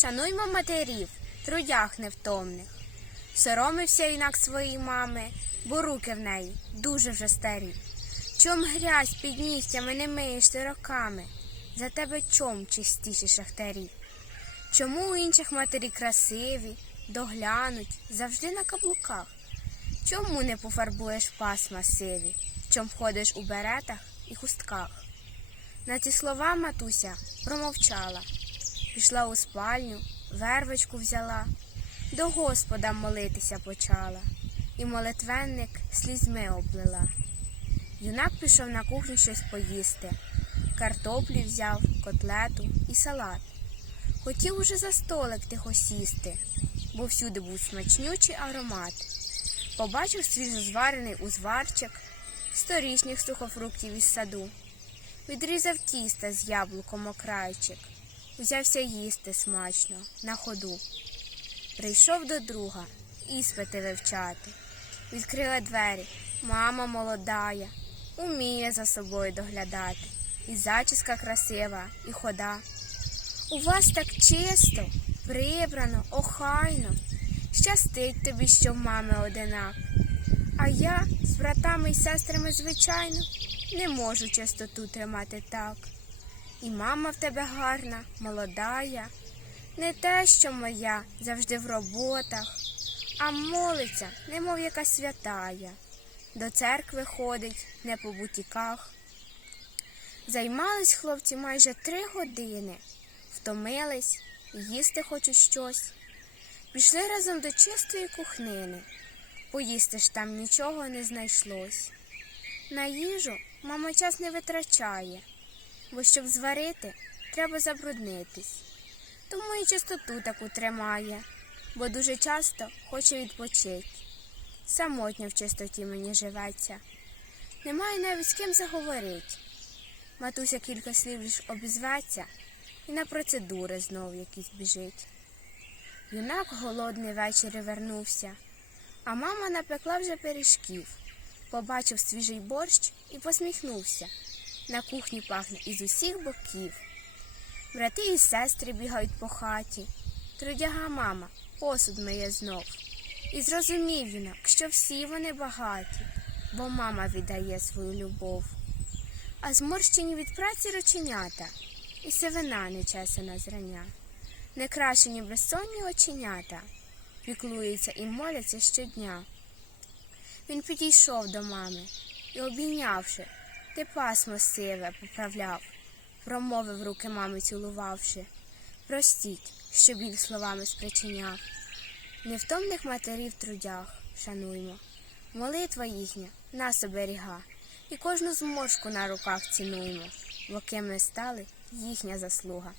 Шануймо матерів, трудях невтомних. Соромився юнак своєї мами, бо руки в неї дуже вже старі. Чом грязь під нігтями не миєш ти роками, за тебе чом чистіші шахтарі? Чому у інших матері красиві, доглянуть, завжди на каблуках? Чому не пофарбуєш пасма сиві, чом ходиш у беретах і хустках? На ці слова матуся промовчала, пішла у спальню, вервичку взяла, до Господа молитися почала, і молитвенник слізьми облила. Юнак пішов на кухню щось поїсти, картоплі взяв, котлету і салат. Хотів уже за столик тихо сісти, бо всюди був смачнючий аромат. Побачив свіжозварений узварчик, сторічних сухофруктів із саду. Відрізав тіста з яблуком окрайчик, узявся їсти смачно, на ходу. Прийшов до друга, іспити вивчати. Відкрила двері, мама молодая, уміє за собою доглядати. І зачіска красива, і хода. У вас так чисто, прибрано, охайно. Щастить тобі, що в мами одинак. А я з братами і сестрами, звичайно, не можу чистоту тримати так. І мама в тебе гарна, молодая, не те, що моя, завжди в роботах, а молиться, немов яка святая. До церкви ходить, не по бутіках. Займались хлопці майже три години, втомились, їсти хочуть щось. Пішли разом до чистої кухнини. Поїсти ж там нічого не знайшлось. На їжу мама час не витрачає, бо щоб зварити, треба забруднитись. Тому і чистоту таку тримає, бо дуже часто хоче відпочити. Самотньо в чистоті мені живеться. Немає навіть з ким заговорить. Матуся кілька слів лиш обізветься і на процедури знов якісь біжить. Юнак голодний ввечері вернувся, а мама напекла вже пиріжків. Побачив свіжий борщ і посміхнувся. На кухні пахне із усіх боків. Брати і сестри бігають по хаті. Трудяга мама посуд миє знов. І зрозумів юнак, що всі вони багаті, бо мама віддає свою любов. А зморщені від праці рученята, і сивина нечесана зрання не краще, ні безсонні оченята, піклуються і моляться щодня. Він підійшов до мами і, обійнявши, те пасмо сиве поправляв, промовив руки мами цілувавши. Простіть, що біль словами спричиняв. Невтомних матерів трудях шануймо, молитва їхня нас оберіга, і кожну зморшку на руках цінуємо, бо ми стали їхня заслуга.